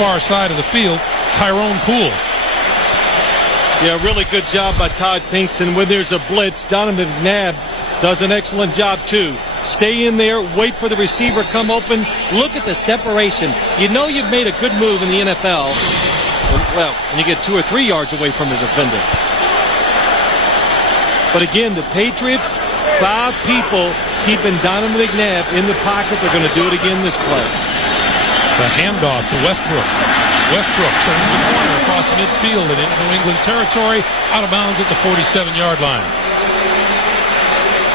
far side of the field, Tyrone Poole. Yeah, really good job by Todd Pinkston. When there's a blitz, Donovan McNabb does an excellent job too. Stay in there, wait for the receiver come open. Look at the separation. You know you've made a good move in the NFL. Well, when you get 2 or 3 yards away from the defender. But again, the Patriots, 5 people keeping Donovan McNabb in the pocket. They're going to do it again this play. The handoff to Westbrook. Westbrook turns the corner across midfield and into New England territory, out of bounds at the 47-yard line.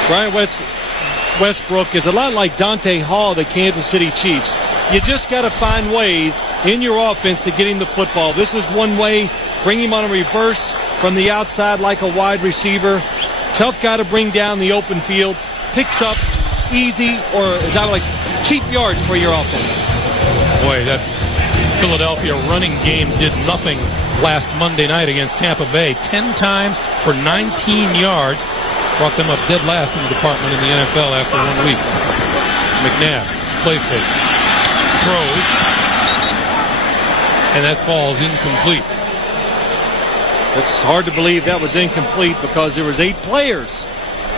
Brian Westbrook is a lot like Dante Hall, the Kansas City Chiefs. You just got to find ways in your offense to get him the football. This is one way. Bring him on a reverse from the outside like a wide receiver. Tough guy to bring down the open field. Picks up easy, or as I would like, cheap yards for your offense. Boy, that Philadelphia running game did nothing last Monday night against Tampa Bay. 10 times for 19 yards. Brought them up dead last in the department in the NFL after 1 week. McNabb, play fake. Throws. And that falls incomplete. It's hard to believe that was incomplete because there was 8 players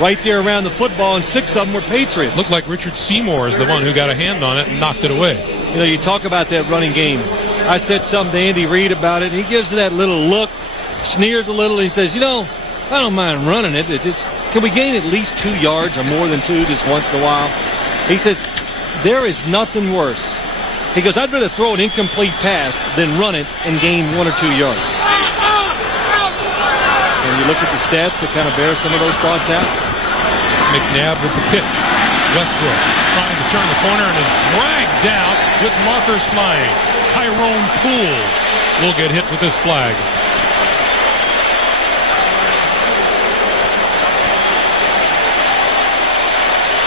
right there around the football, and 6 of them were Patriots. Looked like Richard Seymour is the one who got a hand on it and knocked it away. You know, you talk about that running game. I said something to Andy Reid about it. He gives that little look, sneers a little, and he says, you know, I don't mind running it. Can we gain at least 2 yards or more than 2 just once in a while? He says, there is nothing worse. He goes, I'd rather throw an incomplete pass than run it and gain 1 or 2 yards. And you look at the stats that kind of bear some of those thoughts out. McNabb with the pitch. Westbrook trying to turn the corner and is dragged down with markers flying. Tyrone Poole will get hit with this flag.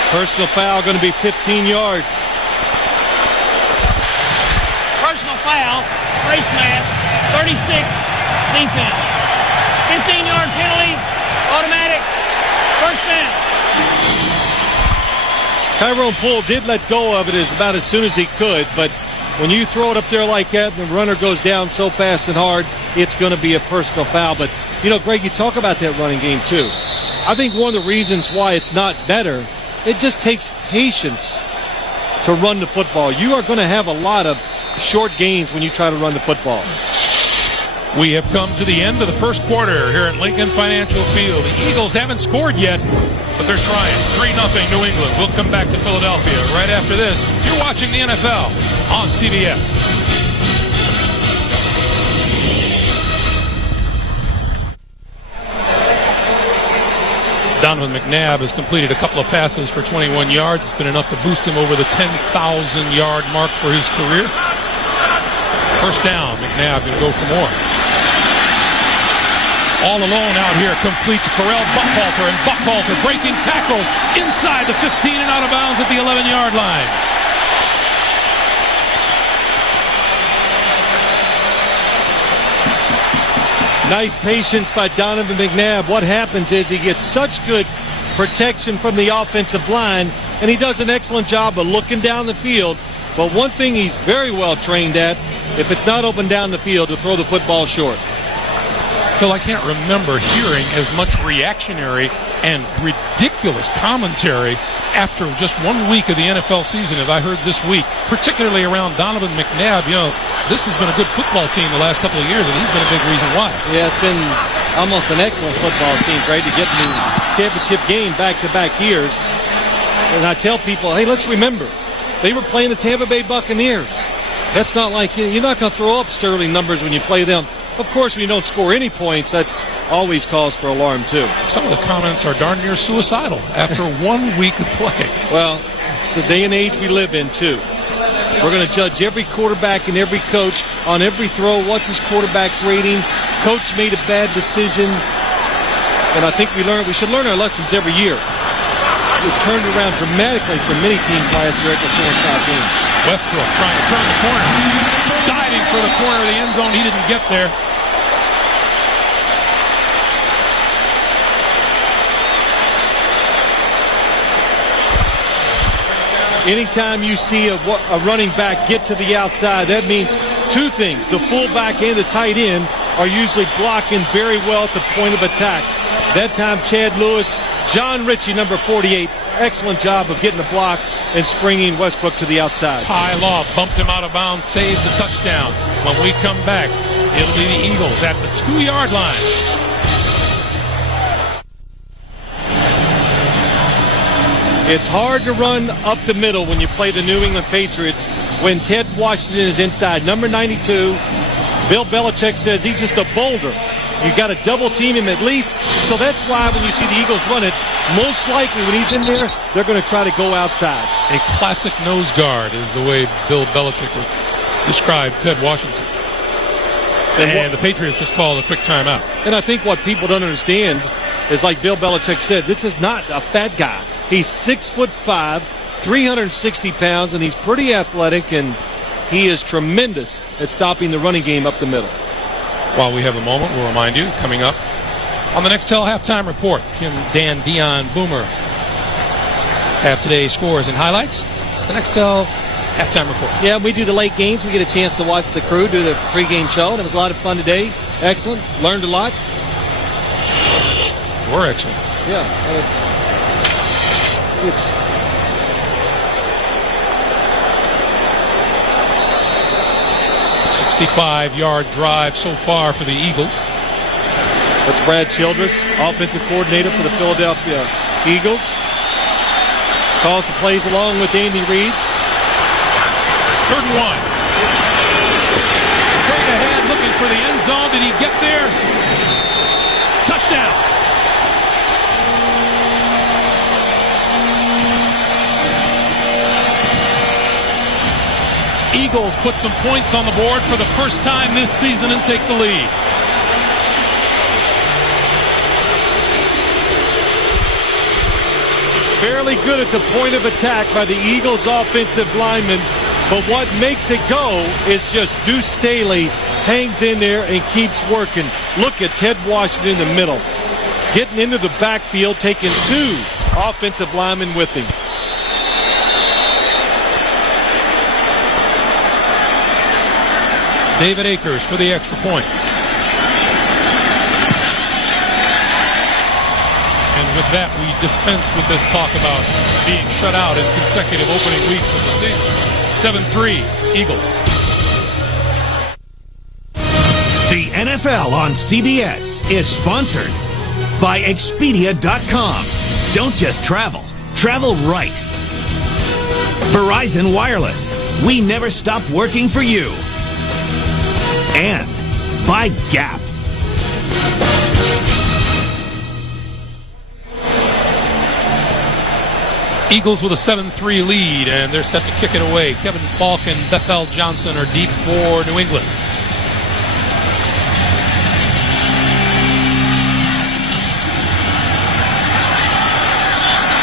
Personal foul going to be 15 yards. Personal foul, face mask, 36, defense. 15-yard penalty, automatic, first down. Tyrone Poole did let go of it about as soon as he could, but when you throw it up there like that and the runner goes down so fast and hard, it's going to be a personal foul. But, you know, Greg, you talk about that running game too. I think one of the reasons why it's not better, it just takes patience to run the football. You are going to have a lot of short gains when you try to run the football. We have come to the end of the first quarter here at Lincoln Financial Field. The Eagles haven't scored yet, but they're trying. 3-0 New England. We'll come back to Philadelphia right after this. You're watching the NFL on CBS. Donovan McNabb has completed a couple of passes for 21 yards. It's been enough to boost him over the 10,000-yard mark for his career. First down, McNabb can go for more. All alone out here, complete to Correll Buckhalter, and Buckhalter breaking tackles inside the 15 and out of bounds at the 11-yard line. Nice patience by Donovan McNabb. What happens is he gets such good protection from the offensive line, and he does an excellent job of looking down the field. But one thing he's very well trained at, if it's not open down the field, to throw the football short. Phil, I can't remember hearing as much reactionary and ridiculous commentary after just 1 week of the NFL season as I heard this week, particularly around Donovan McNabb. You know, this has been a good football team the last couple of years, and he's been a big reason why. Yeah, it's been almost an excellent football team, Greg, to get in the championship game back-to-back years. And I tell people, hey, let's remember, they were playing the Tampa Bay Buccaneers. That's not like, you're not going to throw up sterling numbers when you play them. Of course, when you don't score any points, that's always cause for alarm, too. Some of the comments are darn near suicidal after 1 week of play. Well, it's the day and age we live in, too. We're going to judge every quarterback and every coach on every throw. What's his quarterback rating? Coach made a bad decision. And I think we should learn our lessons every year. It turned around dramatically for many teams last year after 4 and 5 games. Westbrook trying to turn the corner. Diving for the corner of the end zone. He didn't get there. Anytime you see a running back get to the outside, that means two things. The fullback and the tight end are usually blocking very well at the point of attack. That time, Chad Lewis, John Ritchie, number 48, excellent job of getting the block and springing Westbrook to the outside. Ty Law bumped him out of bounds, saved the touchdown. When we come back, it'll be the Eagles at the 2-yard line. It's hard to run up the middle when you play the New England Patriots when Ted Washington is inside. Number 92, Bill Belichick says he's just a boulder. You got to double team him at least. So that's why when you see the Eagles run it, most likely when he's in there, they're going to try to go outside. A classic nose guard is the way Bill Belichick would describe Ted Washington. And the Patriots just called a quick timeout. And I think what people don't understand is, like Bill Belichick said, this is not a fat guy. He's 6'5", 360 pounds, and he's pretty athletic, and he is tremendous at stopping the running game up the middle. While we have a moment, we'll remind you, coming up on the Nextel Halftime Report, Kim, Dan, Dion, Boomer have today's scores and highlights. The Nextel Halftime Report. Yeah, we do the late games. We get a chance to watch the crew do the pregame show, and it was a lot of fun today. Excellent. Learned a lot. We're excellent. Yeah. 65-yard drive so far for the Eagles. That's Brad Childress, offensive coordinator for the Philadelphia Eagles. Calls the plays along with Andy Reid. 3rd and 1. Straight ahead, looking for the end zone. Did he get there? Touchdown. Eagles put some points on the board for the first time this season and take the lead. Fairly good at the point of attack by the Eagles offensive lineman, but what makes it go is just Deuce Staley hangs in there and keeps working. Look at Ted Washington in the middle, getting into the backfield, taking 2 offensive linemen with him. David Akers for the extra point. And with that, we dispense with this talk about being shut out in consecutive opening weeks of the season. 7-3, Eagles. The NFL on CBS is sponsored by Expedia.com. Don't just travel, travel right. Verizon Wireless. We never stop working for you. And by Gap. Eagles with a 7-3 lead, and they're set to kick it away. Kevin Falk and Bethel Johnson are deep for New England.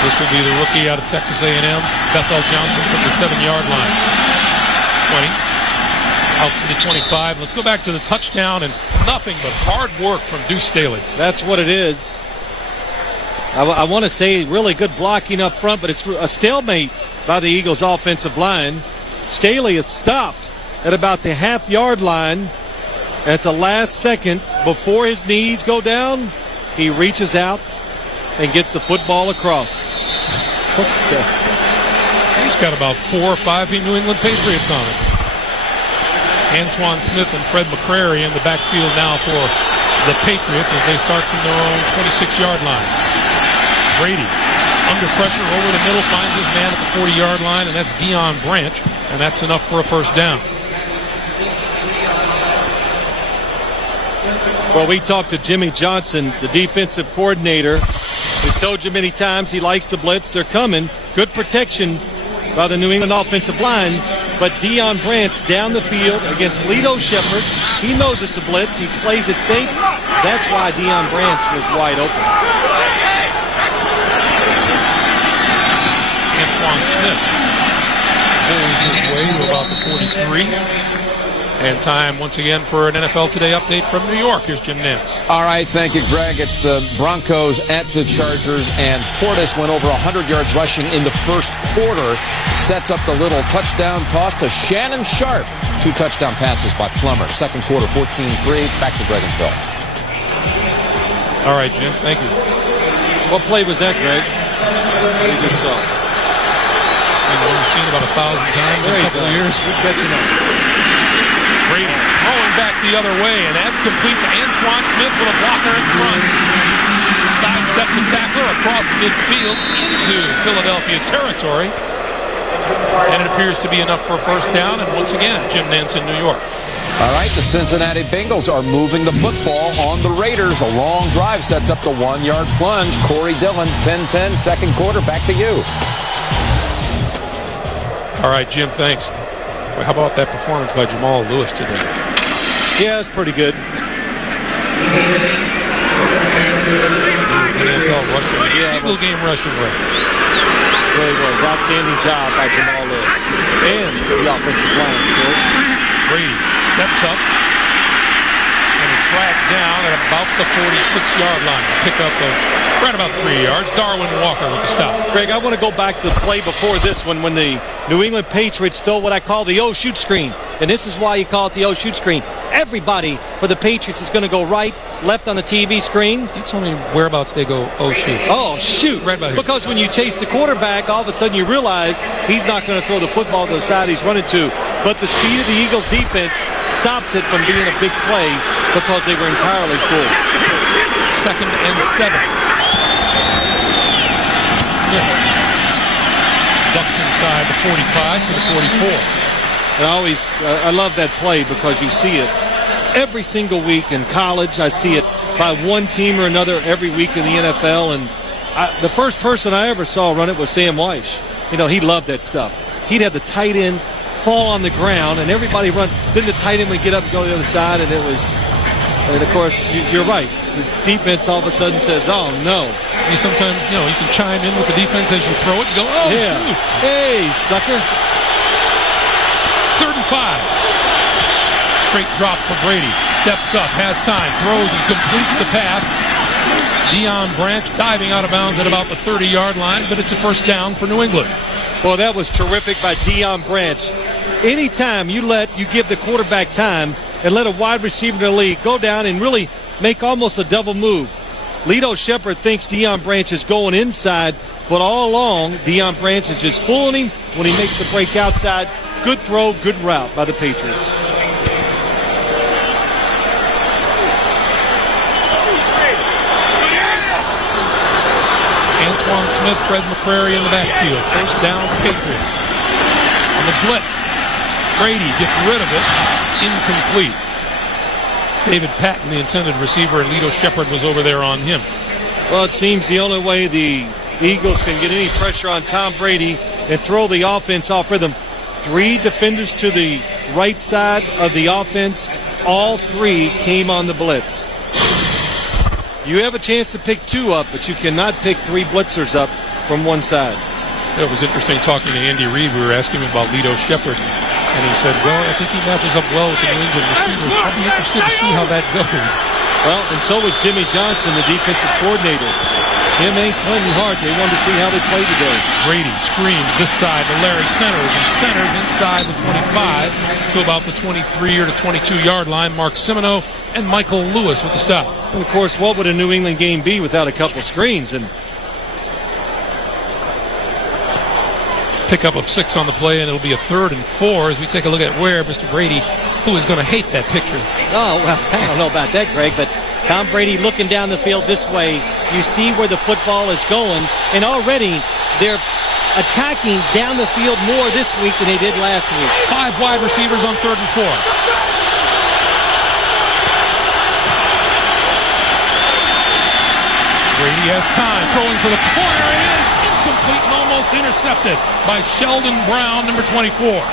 This will be the rookie out of Texas A&M, Bethel Johnson, from the 7-yard line. 20. Out to the 25. Let's go back to the touchdown, and nothing but hard work from Deuce Staley. That's what it is. I want to say really good blocking up front, but it's a stalemate by the Eagles offensive line. Staley is stopped at about the half-yard line at the last second. Before his knees go down, he reaches out and gets the football across. He's got about 4 or 5 New England Patriots on him. Antoine Smith and Fred McCrary in the backfield now for the Patriots as they start from their own 26-yard line. Brady under pressure over the middle, finds his man at the 40-yard line, and that's Deion Branch, and that's enough for a first down. Well, we talked to Jimmy Johnson, the defensive coordinator. We've told you many times he likes the blitz. They're coming. Good protection by the New England offensive line. But Deion Branch down the field against Lito Shepherd. He knows it's a blitz. He plays it safe. That's why Deion Branch was wide open. Antoine. 'Twan Smith pulls his way to about the 43. 2nd and 10 2 And time once again for an NFL Today update from New York. Here's Jim Nance. All right, thank you, Greg. It's the Broncos at the Chargers, and Portis went over 100 yards rushing in the first quarter. Sets up the little touchdown toss to Shannon Sharp. 2 touchdown passes by Plummer. Second quarter, 14-3. Back to Greg and Phil. All right, Jim. Thank you. What play was that, Greg? We just saw. We've seen about 1,000 times in a couple of years. Good catching up. Brady throwing back the other way, and that's complete to Antoine Smith with a blocker in front. Sidesteps a tackler across midfield into Philadelphia territory. And it appears to be enough for a first down. And once again, Jim Nance in New York. All right, the Cincinnati Bengals are moving the football on the Raiders. A long drive sets up the 1-yard plunge. Corey Dillon, 10-10, second quarter. Back to you. All right, Jim, thanks. Well, how about that performance by Jamal Lewis today? Yeah, it's pretty good. NFL rushing, single game rushing rate. Really was. Outstanding job by Jamal Lewis. And the offensive line, of course. Brady steps up and is dragged down at about the 46-yard line. Pick up of right about 3 yards. Darwin Walker with the stop. Greg, I want to go back to the play before this one when the New England Patriots stole what I call the shoot screen. And this is why you call it the shoot screen. Everybody for the Patriots is going to go right, left on the TV screen. You tell me whereabouts they go, shoot. Oh, shoot. Right about here. Because when you chase the quarterback, all of a sudden you realize he's not going to throw the football to the side he's running to. But the speed of the Eagles defense stops it from being a big play because they were entirely full. 2nd and 7. Smith ducks inside the 45 to the 44. And I love that play because you see it every single week in college. I see it by one team or another every week in the NFL. And the first person I ever saw run it was Sam Weish. You know, he loved that stuff. He'd have the tight end fall on the ground and everybody run. Then the tight end would get up and go to the other side. And it was, and of course, you're right. The defense all of a sudden says, oh, no. You sometimes, you can chime in with the defense as you throw it and go, oh, yeah. shoot. Hey, sucker. 3rd and 5. Straight drop for Brady. Steps up, has time, throws and completes the pass. Deion Branch diving out of bounds at about the 30-yard line, but it's a first down for New England. Well, that was terrific by Deion Branch. Anytime you give the quarterback time and let a wide receiver in the league go down and really make almost a double move. Lito Shepherd thinks Deion Branch is going inside, but all along, Deion Branch is just fooling him when he makes the break outside. Good throw, good route by the Patriots. Antoine Smith, Fred McCrary in the backfield. First down, Patriots. On the blitz, Brady gets rid of it. Incomplete. David Patton, the intended receiver, and Lito Shepherd was over there on him. Well, it seems the only way the Eagles can get any pressure on Tom Brady and throw the offense off rhythm. 3 defenders to the right side of the offense. All 3 came on the blitz. You have a chance to pick 2 up, but you cannot pick 3 blitzers up from one side. It was interesting talking to Andy Reid. We were asking him about Lito Shepherd, and he said, well, I think he matches up well with the New England receivers. I'll be interested to see how that goes. Well, and so was Jimmy Johnson, the defensive coordinator. Him and Clinton Hart, they wanted to see how they played today. Brady screens this side to Larry Centers, and Centers inside the 25 to about the 23 or the 22-yard line. Mark Simoneau and Michael Lewis with the stop. And, of course, what would a New England game be without a couple screens? And pickup of 6 on the play, and it'll be a 3rd and 4 as we take a look at where Mr. Brady, who is going to hate that picture. Oh, well, I don't know about that, Greg, but Tom Brady looking down the field this way, you see where the football is going, and already they're attacking down the field more this week than they did last week. 5 wide receivers on 3rd and 4. Brady has time, throwing for the corner. It is incomplete and almost intercepted by Sheldon Brown, number 24.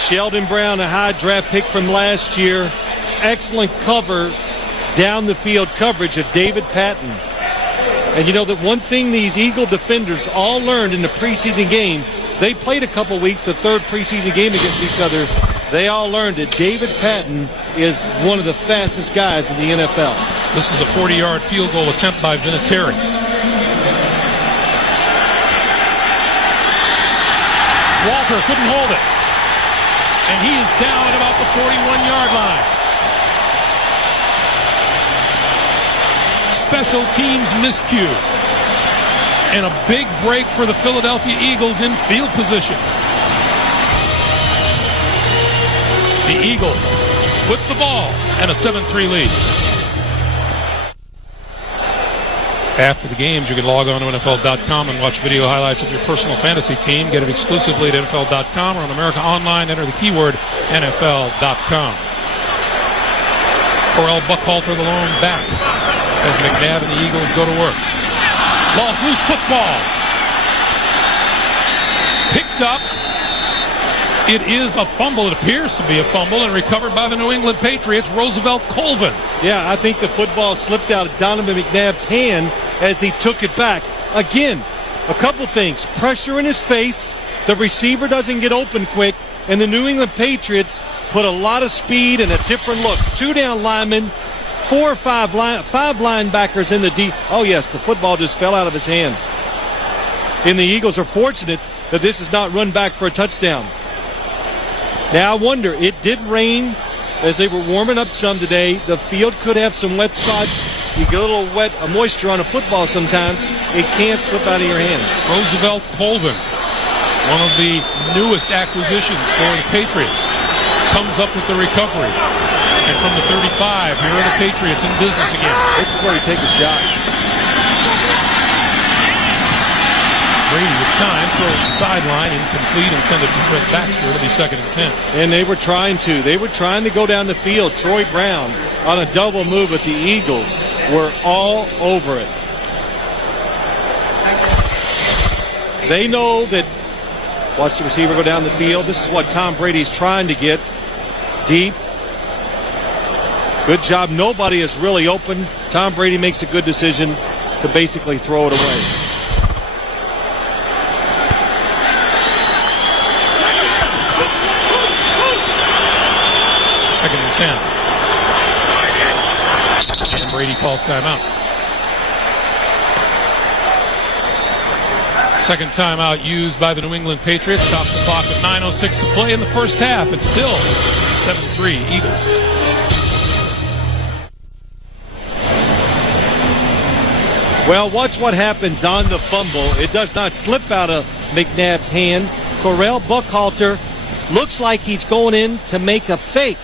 Sheldon Brown, a high draft pick from last year. Excellent cover, down the field coverage of David Patton. And you know that one thing these Eagle defenders all learned in the preseason game, They played a couple weeks, the third preseason game against each other. They all learned that David Patton is one of the fastest guys in the NFL. This is a 40-yard field goal attempt by Vinatieri. Walter couldn't hold it. And he is down at about the 41-yard line. Special teams miscue. And a big break for the Philadelphia Eagles in field position. The Eagles with the ball and a 7-3 lead. After the games, you can log on to NFL.com and watch video highlights of your personal fantasy team. Get it exclusively at NFL.com or on America Online. Enter the keyword NFL.com. Correll Buckhalter, the lone back, as McNabb and the Eagles go to work. Lost loose football. Picked up. It is a fumble. It appears to be a fumble, and recovered by the New England Patriots, Roosevelt Colvin. Yeah, I think the football slipped out of Donovan McNabb's hand as he took it back. Again, a couple things. Pressure in his face. The receiver doesn't get open quick. And the New England Patriots put a lot of speed and a different look. 2 down linemen, 4 or 5 linebackers in the deep. Oh, yes, the football just fell out of his hand. And the Eagles are fortunate that this is not run back for a touchdown. Now, I wonder, it did rain as they were warming up some today. The field could have some wet spots. You get a little wet, moisture on a football sometimes. It can't slip out of your hands. Roosevelt Colvin, one of the newest acquisitions for the Patriots, comes up with the recovery. And from the 35, here are the Patriots in business again. This is where you take a shot. Brady with time, throws sideline, incomplete, intended for Fred Baxter. It'll be 2nd and 10. And they were trying to. They were trying to go down the field. Troy Brown on a double move, but the Eagles were all over it. They know that, watch the receiver go down the field. This is what Tom Brady's trying to get. Deep. Good job. Nobody is really open. Tom Brady makes a good decision to basically throw it away. Second and 10. And Brady calls timeout. Second timeout used by the New England Patriots. Stops the clock with 9:06 to play in the first half. It's still 7-3 Eagles. Well, watch what happens on the fumble. It does not slip out of McNabb's hand. Correll Buckhalter looks like he's going in to make a fake.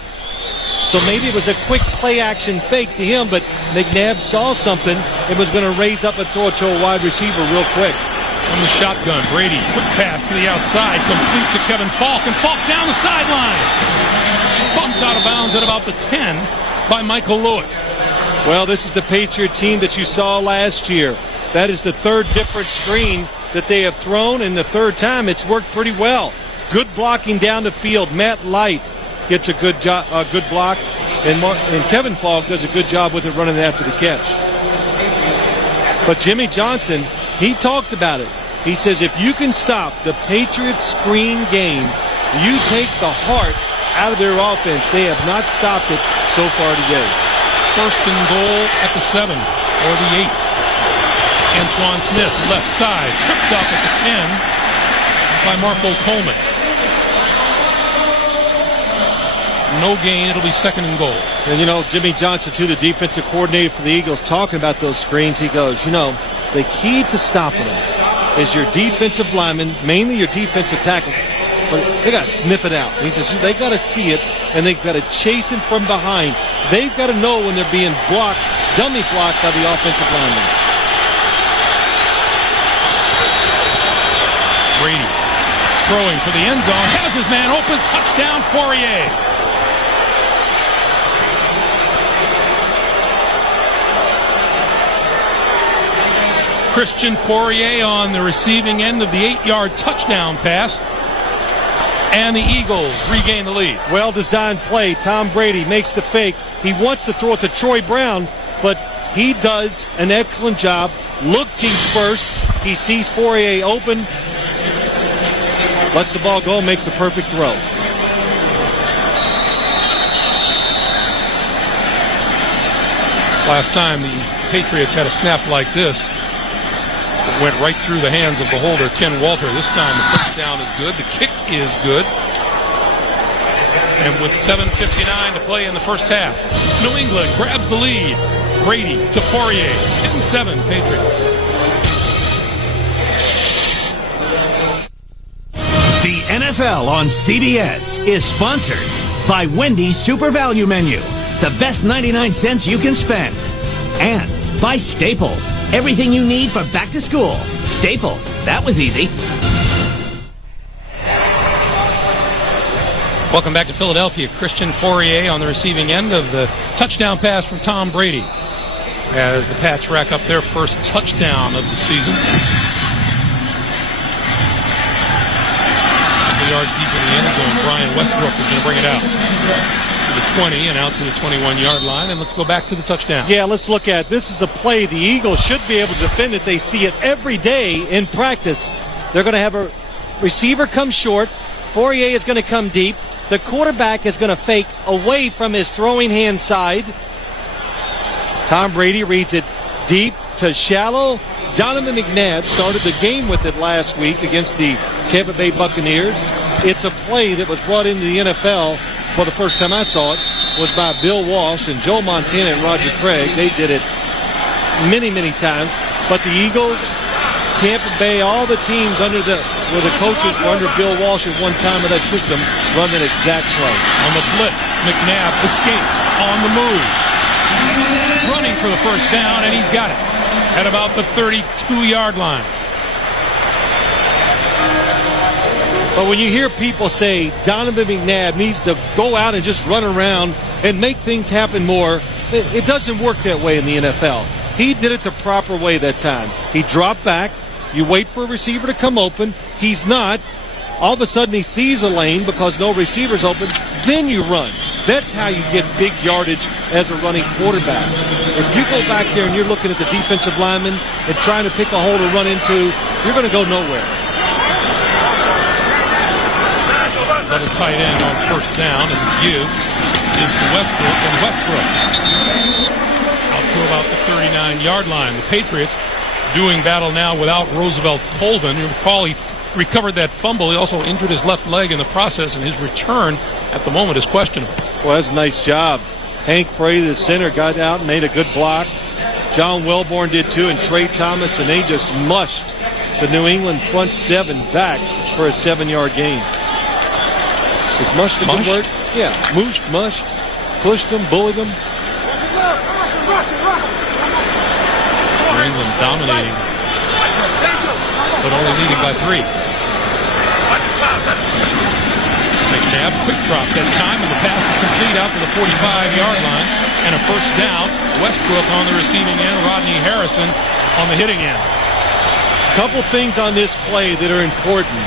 So maybe it was a quick play-action fake to him, but McNabb saw something and was going to raise up and throw it to a wide receiver real quick. From the shotgun, Brady, quick pass to the outside, complete to Kevin Falk, and Falk down the sideline. Bumped out of bounds at about the 10 by Michael Lewis. Well, this is the Patriot team that you saw last year. That is the third different screen that they have thrown, and the third time it's worked pretty well. Good blocking down the field. Matt Light gets a good block, and Kevin Falk does a good job with it running after the catch. But Jimmy Johnson, he talked about it. He says if you can stop the Patriots screen game, you take the heart out of their offense. They have not stopped it so far today. First and goal at the 7 or the 8. Antoine Smith, left side, tripped up at the 10 by Marco Coleman. No gain. It'll be 2nd and goal. And, you know, Jimmy Johnson, too, the defensive coordinator for the Eagles, talking about those screens. He goes, you know, the key to stopping them is your defensive linemen, mainly your defensive tackles. But they got to sniff it out. He says they got to see it, and they've got to chase it from behind. They've got to know when they're being blocked, dummy blocked by the offensive lineman. Brady throwing for the end zone. Has his man open. Touchdown, Fourier. Christian Fourier on the receiving end of the 8-yard touchdown pass. And the Eagles regain the lead. Well-designed play. Tom Brady makes the fake. He wants to throw it to Troy Brown, but he does an excellent job looking first. He sees Fourier open. lets the ball go, makes a perfect throw. Last time the Patriots had a snap like this, it went right through the hands of the holder, Ken Walter. This time the first down is good, the kick is good. And with 7:59 to play in the first half, New England grabs the lead. Brady to Poirier, 10-7 Patriots. The NFL on CBS is sponsored by Wendy's Super Value Menu, the best 99 cents you can spend. And by Staples, everything you need for back to school. Staples, that was easy. Welcome back to Philadelphia. Christian Fourier on the receiving end of the touchdown pass from Tom Brady as the Pats rack up their first touchdown of the season. 2 yards deep in the end zone, Brian Westbrook is going to bring it out to the 20 and out to the 21-yard line. And let's go back to the touchdown. Yeah, let's look at this. Is a play the Eagles should be able to defend it. They see it every day in practice. They're going to have a receiver come short. Fourier is going to come deep. The quarterback is going to fake away from his throwing hand side. Tom Brady reads it deep to shallow. Donovan McNabb started the game with it last week against the Tampa Bay Buccaneers. It's a play that was brought into the NFL. Well, the first time I saw it was by Bill Walsh and Joe Montana and Roger Craig. They did it many, many times. But the Eagles, Tampa Bay, all the teams where the coaches were under Bill Walsh at one time of that system run that exact play. On the blitz, McNabb escapes on the move. Running for the first down, and he's got it at about the 32-yard line. But when you hear people say Donovan McNabb needs to go out and just run around and make things happen more, it doesn't work that way in the NFL. He did it the proper way that time. He dropped back. You wait for a receiver to come open. He's not. All of a sudden he sees a lane because no receiver's open. Then you run. That's how you get big yardage as a running quarterback. If you go back there and you're looking at the defensive lineman and trying to pick a hole to run into, you're going to go nowhere. Another tight end on first down, and the give is to Westbrook, and Westbrook out to about the 39-yard line. The Patriots doing battle now without Roosevelt Colvin. You recall he recovered that fumble. He also injured his left leg in the process, and his return at the moment is questionable. Well, that's a nice job. Hank Frey, the center, got out and made a good block. John Welborn did too, and Trey Thomas, and they just mushed the New England front seven back for a 7-yard gain. Is mushed a good word? Yeah, mushed, pushed them, bullied them. New England dominating, but only leading by 3. McNabb, quick drop that time, and the pass is complete out to the 45-yard line, and a first down. Westbrook on the receiving end, Rodney Harrison on the hitting end. Couple things on this play that are important.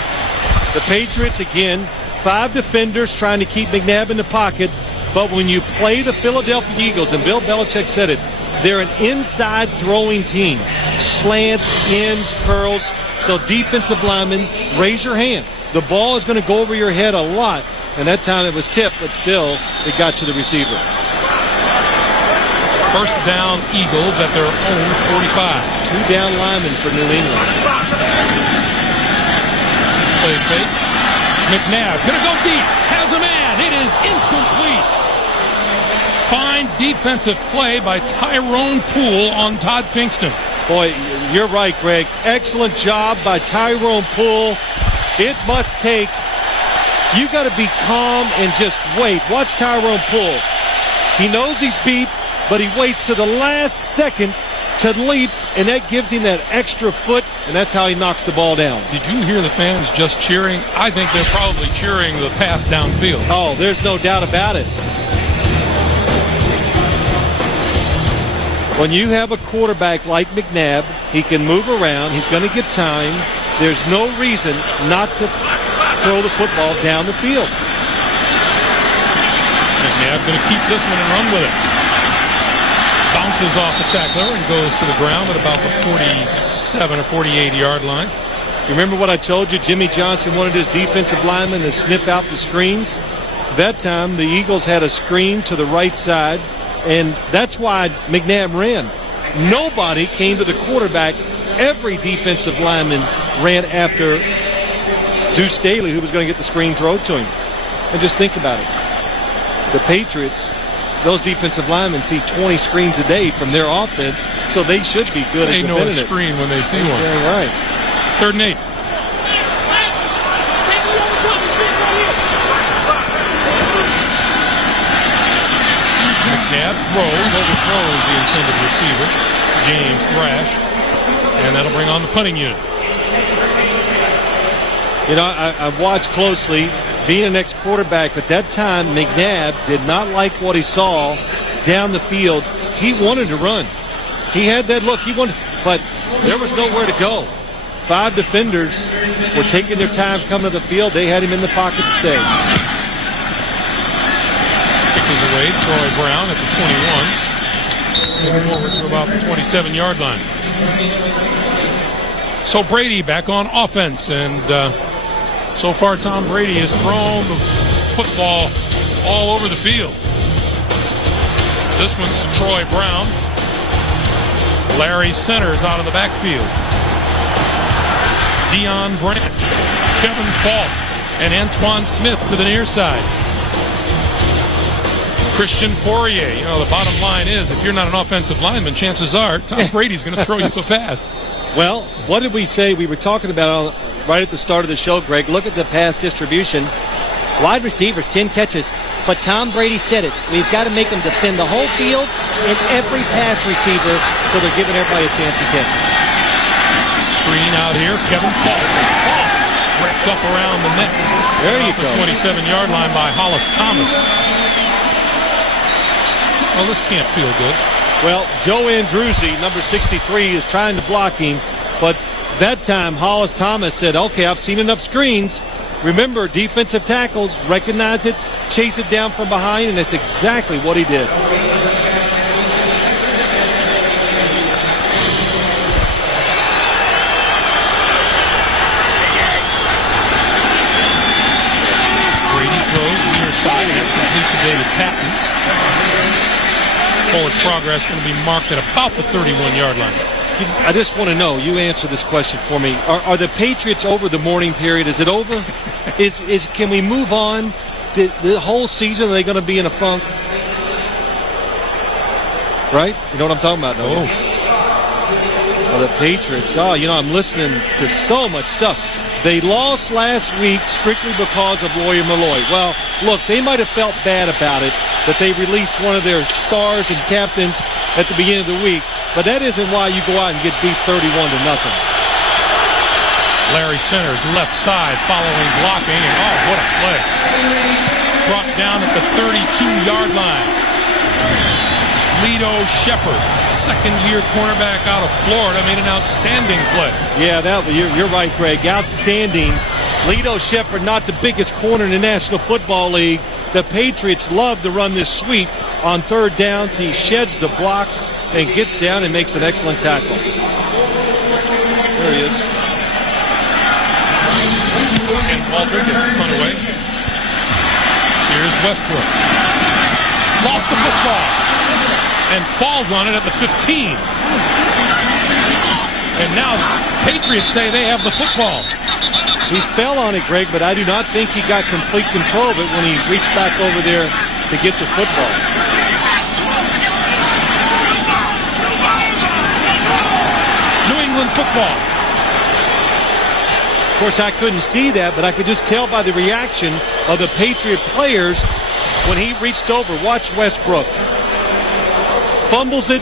The Patriots, again, 5 defenders trying to keep McNabb in the pocket, but when you play the Philadelphia Eagles, and Bill Belichick said it, they're an inside throwing team. Slants, ends, curls. So defensive linemen, raise your hand. The ball is going to go over your head a lot, and that time it was tipped, but still it got to the receiver. First down Eagles at their own 45. 2 down linemen for New England. Play fake. McNabb going to go deep. Has a man. It is incomplete. Fine defensive play by Tyrone Poole on Todd Pinkston. Boy, you're right, Greg. Excellent job by Tyrone Poole. It must take, you got to be calm and just wait. Watch Tyrone Poole. He knows he's beat, but he waits to the last second to leap, and that gives him that extra foot, and that's how he knocks the ball down. Did you hear the fans just cheering? I think they're probably cheering the pass downfield. Oh, there's no doubt about it. When you have a quarterback like McNabb, he can move around. He's going to get time. There's no reason not to throw the football down the field. McNabb going to keep this one and run with it. Bounces off the tackler and goes to the ground at about the 47 or 48-yard line. You remember what I told you? Jimmy Johnson wanted his defensive linemen to sniff out the screens. That time, the Eagles had a screen to the right side, and that's why McNabb ran. Nobody came to the quarterback. Every defensive lineman ran after Deuce Staley, who was going to get the screen thrown to him. And just think about it. The Patriots, those defensive linemen see 20 screens a day from their offense, so they should be good at defending it. They know a screen when they see one. Yeah, right. 3rd and 8. McNabb overthrows the intended receiver, James Thrash, and that'll bring on the punting unit. You know, I've watched closely, being an ex-quarterback, but that time McNabb did not like what he saw down the field. He wanted to run. He had that look. He wanted, but there was nowhere to go. 5 defenders were taking their time coming to the field. They had him in the pocket to stay. Kick is away. Troy Brown at the 21. Moving forward to about the 27-yard line. So Brady back on offense, and so far Tom Brady has thrown the football all over the field. This one's Troy Brown. Larry Centers out of the backfield. Deion Branch, Kevin Falk, and Antoine Smith to the near side. Christian Fourier. You know, the bottom line is, if you're not an offensive lineman, chances are Tom Brady's going to throw you a pass. Well, what did we say? We were talking about right at the start of the show, Greg. Look at the pass distribution. Wide receivers, 10 catches. But Tom Brady said it. We've got to make them defend the whole field and every pass receiver, so they're giving everybody a chance to catch it. Screen out here. Kevin Falk. Ripped up around the neck. There you go. The 27-yard line by Hollis Thomas. Well, this can't feel good. Well, Joe Andruzzi, number 63, is trying to block him, but that time Hollis Thomas said, okay, I've seen enough screens. Remember, defensive tackles, recognize it, chase it down from behind, and that's exactly what he did. Brady throws near side, and it's complete to David Patton. Forward progress going to be marked at about the 31-yard line. I just want to know, you answer this question for me. Are the Patriots over the mourning period? Is it over? Can we move on? The whole season, are they going to be in a funk? Right? You know what I'm talking about, don't you? Well, the Patriots, I'm listening to so much stuff. They lost last week strictly because of Lawyer Malloy. Well, look, they might have felt bad about it, that they released one of their stars and captains at the beginning of the week, but that isn't why you go out and get beat 31-0. Larry Centers, left side, following blocking, and oh, what a play. Brought down at the 32-yard line. Lito Shepard, second-year cornerback out of Florida, made an outstanding play. Yeah, you're right, Greg. Outstanding. Lito Shepard, not the biggest corner in the National Football League. The Patriots love to run this sweep on 3rd downs. He sheds the blocks and gets down and makes an excellent tackle. There he is. And Walter gets the punt away. Here's Westbrook. Lost the football and falls on it at the 15. And now Patriots say they have the football. He fell on it, Greg, but I do not think he got complete control of it when he reached back over there to get the football. New England football. Of course, I couldn't see that, but I could just tell by the reaction of the Patriot players when he reached over. Watch Westbrook. Fumbles it.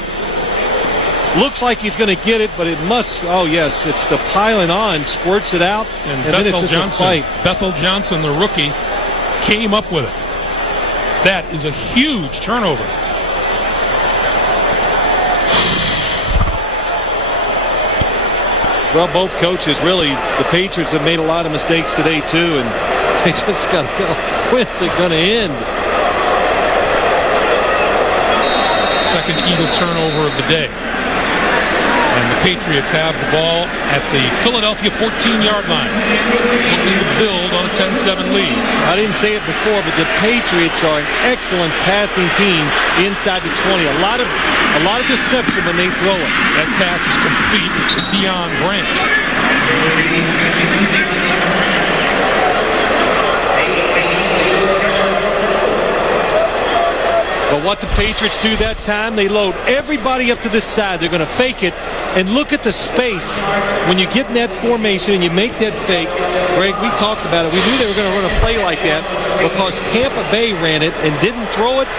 Looks like he's going to get it, but it must. Oh, yes, it's the piling on. Squirts it out, and then it's just a fight. Bethel Johnson, the rookie, came up with it. That is a huge turnover. Well, both coaches, really, the Patriots have made a lot of mistakes today, too, and they just got to go. When's it going to end? Second Eagle turnover of the day. And the Patriots have the ball at the Philadelphia 14-yard line, looking to build on a 10-7 lead. I didn't say it before, but the Patriots are an excellent passing team inside the 20. A lot of deception when they throw it. That pass is complete to Deion Branch. But what the Patriots do that time, they load everybody up to this side. They're going to fake it. And look at the space when you get in that formation and you make that fake. Greg, we talked about it. We knew they were going to run a play like that because Tampa Bay ran it and didn't throw it.